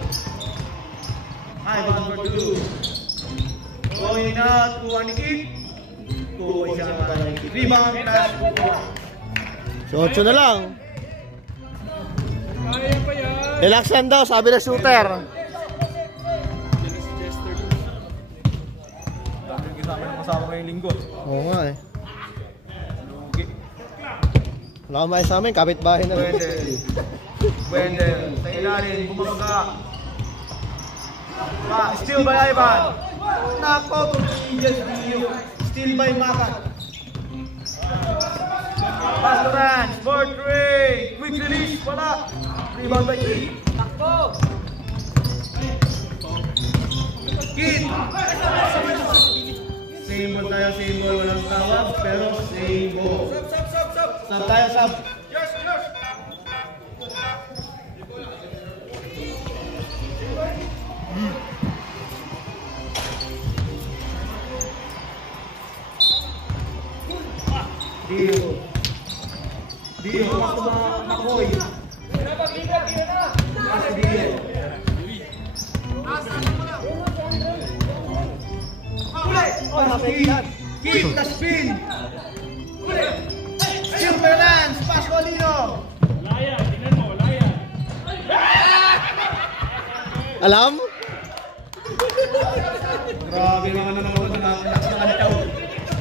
Ivan for 2. Going out. Kuha ni Kit. Kuha siya para ni Kit. Rebound pass. So, 8 na lang. Kaya pa yan. Relax yan daw, sabi na shooter. Dami kasama ngayong linggo. Oo nga eh. Wala kang sa amin, kapitbahay na rin. Wendell. Sa ilalim. Bumabaga. Steal by Ivan. Nako, tumigil si Dio. Steal by Makat. Pass to Rans. 4-3. Quick release. Wala. Rebound by Kid. Takbo. Kid. Same ball tayo, same ball. Walang tawag, pero same ball. Sub tayo, sub. Dio, pass to McCoy. Pass to Dio. Keep the spin. Super Lance, pass to Alino. Laya, tingnan mo, Laya. Alam? Grabe naman na naman nakakataw.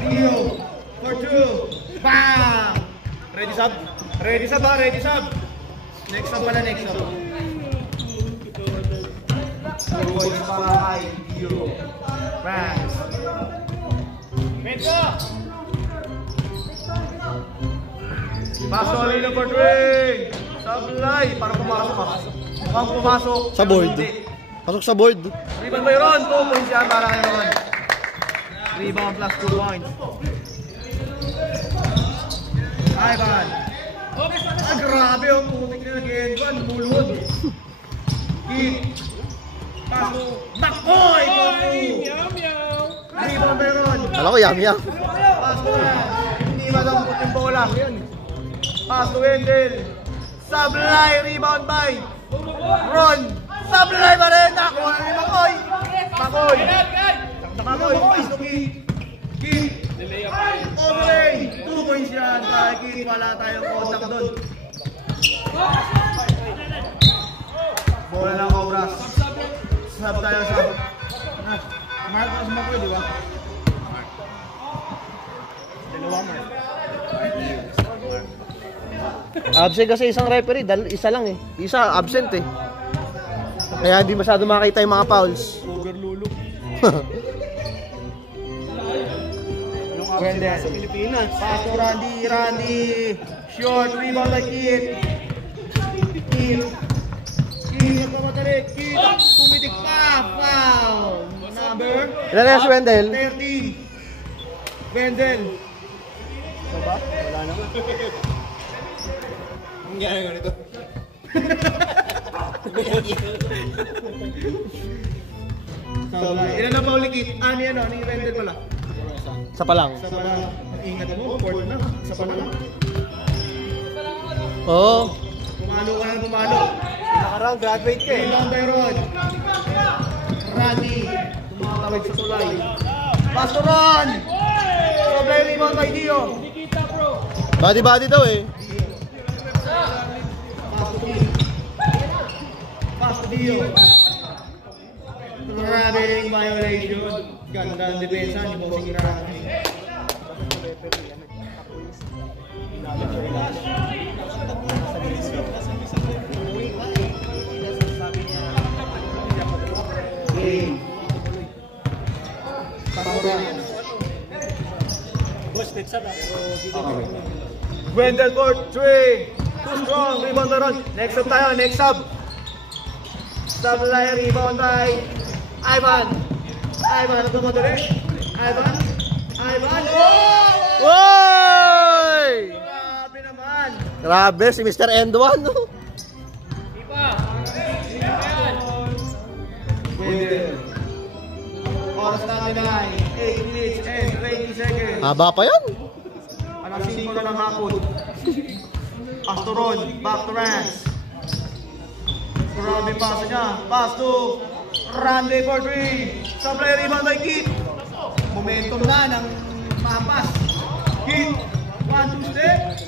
Dio, for 2. Bang! Ready sub? Ready sub ha? Ready sub? Next sub pala, next sub. 4 points para kay Dio. Bang! Paso Alino for 3. Sablay! Para pumasok ha. Mukhang pumasok. Sa board. Pasok sa board. Rebound by Ron. 2 points yan para kay Ron. Rebound plus 2 points. Ivan. Ah, grabe ang putik na nag-end-one. Bulod. Keep. Paso. McCoy! Meow, meow. Rebound by Ron. Alam ko, yam-yam. Paso na. Hindi madampot yung bola. Paso Wendell. Sablay. Rebound by Ron. Sablay pa rin. Nakuha na ni McCoy. Makoy! Makoy! Pass to Kid! Kid! Overlay! 2 points yan kay Kid. Wala tayong contact doon. Bola ng Obras. Sub tayo, sub. Mark na si Makoy, di ba? Dalawa, Mark. Absent kasi isang referee, isa lang eh. Isa absent eh. Kaya hindi masyado makita yung mga fouls. Sugar lulok. Yung absent sa Pilipinas. Pass to Randy. Short, rebound by Kid. Kid nagmamadali. Kid, pumitik pa. Foul. Number? Ilan na si Wendell? 13. Wendell. Diba? Wala na. Ang gano'n ganito. Ilan na pa ulit Kid? Ano yan? Ano yung Wendell pala? Isa pa lang. Sa pala, ingat mo, court na. Sa pala. Oo. Pumalo ka ng pumalo. Nakarang, graduate ka eh. Rebound by Rod. Randy. Tumatawid sa tulay. Pass to Ron. Sobrang rebound by Dio. Body daw eh. Pass to Dio. Pass to Dio. Grabe yung violation. Ganda ang depensa ni Bossing Randy. Wendell Ford, 3. Too strong, rebound na Ron. Next sub tayo, next sub. Sub line, rebound by Ivan. Ivan, ano tumadali? Ivan. Oh! Woy! Grabe naman. Grabe, si Mr. End1 no? Wendell. Oras natin ay 8 minutes and 20 seconds. Haba pa yan. Alas 5 na ng hapon. Astoron, back to Rance. Grabe pass niya. Pass to Randy for 3. Supply rebound by Kid. Momentum na ng mahampas. Kid, 1-2 step.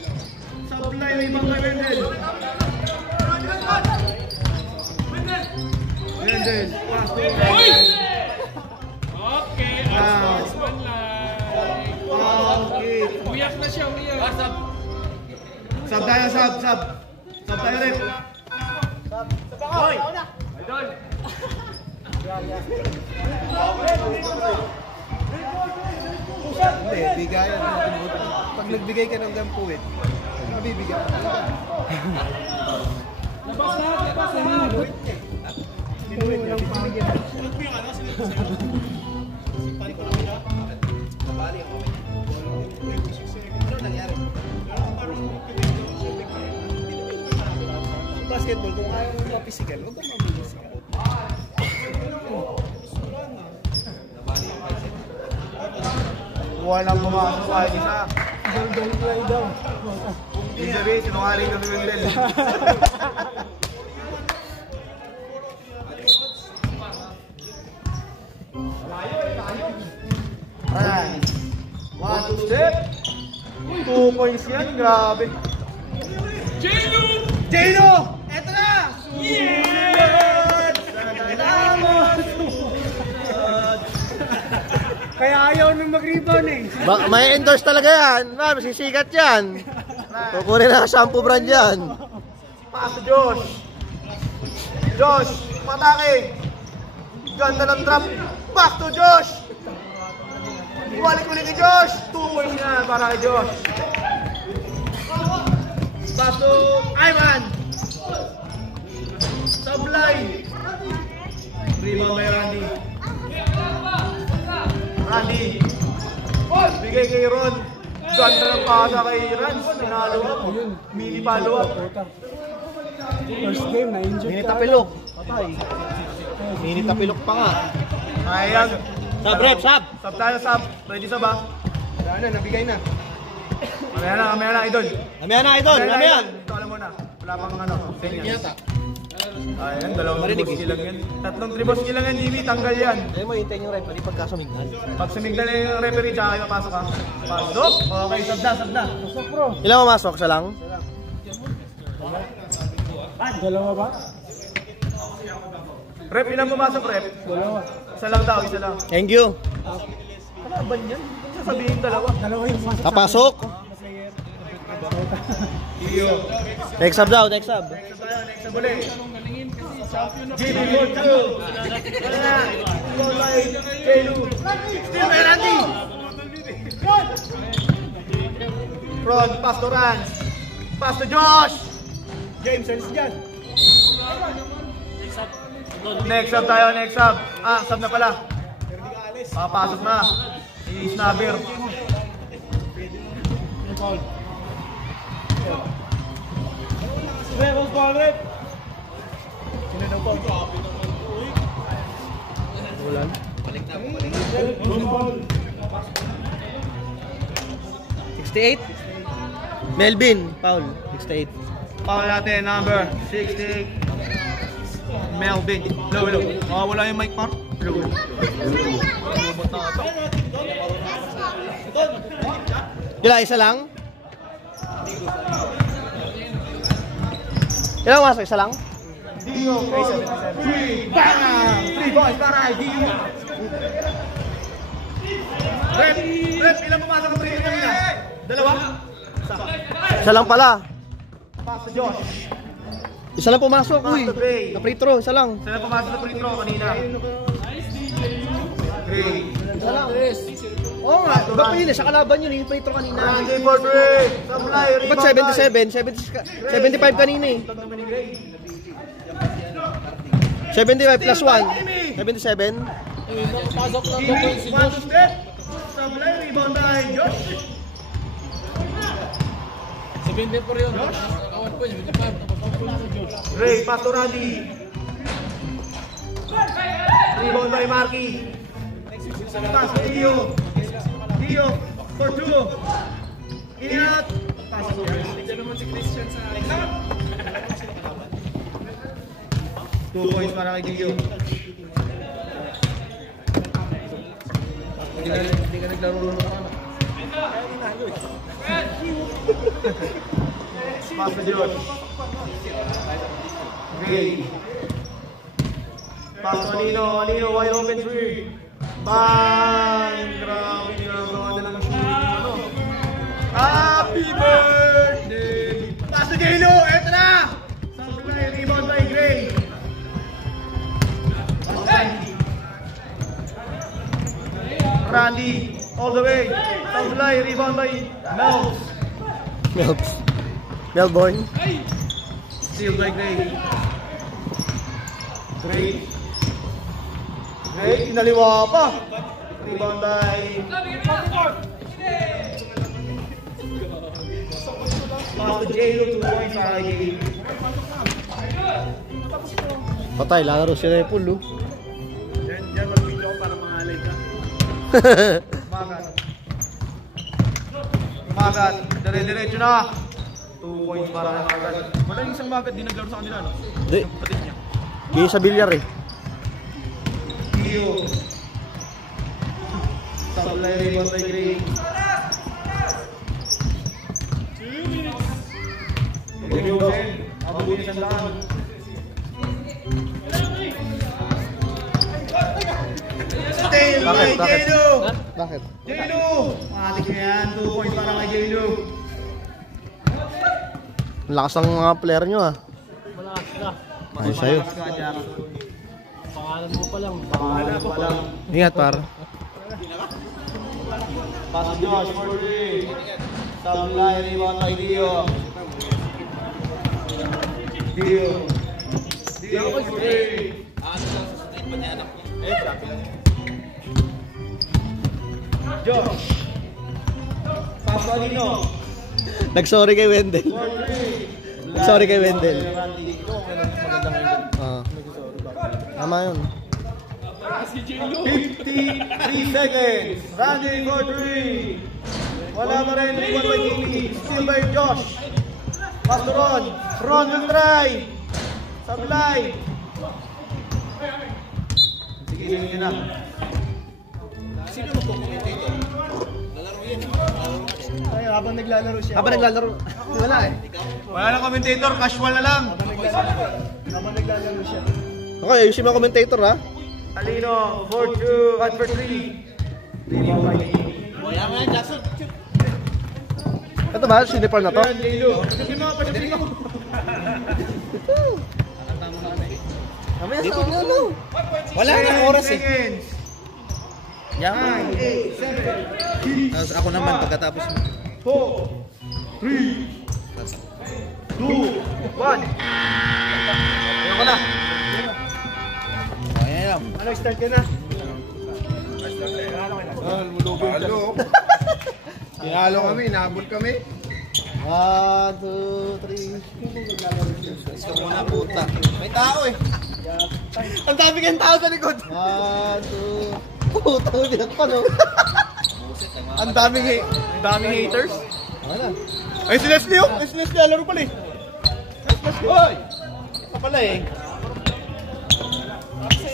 Supply rebound by Wendell. Wendell, pass to Wendell. Okay, Wow. Okay. Uyak na siya, uyak. Sub tayo, sub. Sub tayo rin. Hoy! Hindi, bigayan ng tinuto. Pag nagbigay ka ng gampuit, mabibigyan ka. Labas na. Basketball, kung ayaw mo ma-physical, huwag kang ma-physical. Walang pumasok sa akin isa. Don't fly down. Injury, sinungaling kami Wendell. Ayan. 1-2 step. 2 points yan, grabe. Jano! Eto na! Yes! Kaya ayaw nung mag-rebound eh. May endorse talaga yan. Masisikat yan. Kukunin na shampoo brand yan. Pass to Josh. Josh, matake. Ganda ng trap. Back to Josh. Balik ulit kay Josh. 2 points na para kay Josh. Pass to Ivan. Sublime. Rebound by Randy. Randy. Bigay kay Ron. Ganda ng pasa kay Rans. Pinalo up. Mini follow up. First game, na-injured Mini ka. tapilok. Patay. Mini tapilok pa nga. Ayan. Sub rep, sub. Sub tayo, sub. Ready sub ba? Wala na, nabigay na. Mamaya na, idol. Amihan na, idol. Amihan. Ito alam mo na. Wala pang ano. Senya. Ayan, dalawang triboski lang yan. Tatlong triboski lang yan, Jimmy. Tanggal yan. Ayaw mo, hintayin yung referee pagka sumignal. Pag sumigdal na yung referee, tsaka kayo mapasok ha. Pasok? Okay, sab na. Ilan mamasok? Isa lang? Dalawa ba? Rep, ilang pumasok, Rep? Dalawa. Isa lang daw, isa lang. Thank you. Kalaban yan? Hindi ko sasabihin dalawa. Dalawa yung masok. Papasok. Next sub daw, next sub. Next sub ulit. Jimmy, goal 2. Wala na. Goal line, J-Lu. Still may Randy. Front, pass to Rans. Pass to Josh. James, alis dyan. Next sub tayo, next sub. Sub na pala. Papasok na. I-snabber. Rebels ball, Rep. Ulan. 68. Melvin, Paul, 68. Foul natin, number 68. Melvin. Hello. Wala yung mic, par. Hello. Ilan, isa lang? Ilan masok? Isa lang? Dio, 3. Bang! 3 points para kay Dio. Rep, ilan pumasok ang 3 kanina? Dalawa? Isa lang pala. Pass to Josh. Isa lang pumasok, uy. Pass to Dre. Na free throw, isa lang. Saan na pumasok na free throw kanina? 3. Isa lang. Oo nga, iba pa yun eh. Sa kalaban yun eh. Free throw kanina. Randy for 3. Supply, Ba't 77? 75 kanina eh. 75 plus 1. 77. Pasok na Jimmy, si 1 to step. Supply, rebound by Josh. 74 yun. Kawan ko, 75. Ray, pass to Randy. Rebound by Marky. Pass to Dio. Dio for 2. Inat. Pass to Dio. Naman si Christian sa 2 points para kay Dio. Hindi ka naglaro ng ano. Pass to Josh. Ray. Pass to Alino, wide open 3. Bang! Grabe ginagawa nila ng shooting. Happy birthday! Pass to J-Lu! Eto na! Supply, rebound by Gray. Randy, all the way. Supply, rebound by Melvs. Melbourne. Steal by Gray. Gray, inaliwa pa. Rebound by pass to J-Lu, 2 points para kay J-Lu. Patay, laro si Repul, oh. Diyan mag-video ko para mangalay ka. Magat. Dire-diretso na. 2 points para kay Magat. Wala yung isang Magat din naglaro sa kanila, no? Hindi. Kapatid niya. Gaya sa bilyar eh. Dio. Supply, rebound by Gray. Abutin isang daan. Steal by Bakit? J-Lu. Bakit? J-Lu. Matik na yan. 2 points para kay J-Lu. Ang lakas ng mga player nyo ah. Malakas na. Ayos sa'yo. Pangalan mo pa lang. Pangalan pa lang. Ingat par. Pass to Josh for 3. Supply, rebound by Dio. Dio for 3. Josh. Pass to Alino. Nag-sorry kay Wendell. For 3. Sorry kay Wendell. Randy. Ito, maganda ngayon. Ah. Tama yun. 53 seconds. Randy for 3. Wala pa rin. Rebound by Jimmy. Steal by Josh. Pass to Ron. Ron will try. Sablay! Sige, sige na. Sino magkukomentator? Lalaro yan. Ay, habang naglalaro siya. Habang naglalaro, wala eh. Wala na commentator, casual na lang. Habang naglalaro siya. Okay, ayusin mo ang commentator ha. Alino, 4-2, at for 3. Wala nga, Jackson. Ito ba, sinipar na to? Lilo. Pagkasin mo, pagkasin mo. Mamaya sa ano? Wala nga oras eh. Seconds. Yan. 9, 8, 7, Tapos ako naman pagkatapos mo. 4, 3, 2, 1. Ayun ko na. Ayan lang. Ano, start ka na? Halo. Tinalo kami, nabot kami. 1, 2, 3. Gusto mo na puta. May tao eh. Ang dami kayong tao sa likod. 1, 2. Puta, bilang pa no. Ang daming haters. Ano? Ay, si Leslie oh! Ay, si Leslie, laro pala eh. Hoy! Ito pala eh.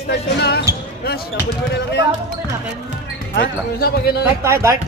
Start ka na. Nash, habol mo na lang yan. Wait lang. Dark tayo, dark.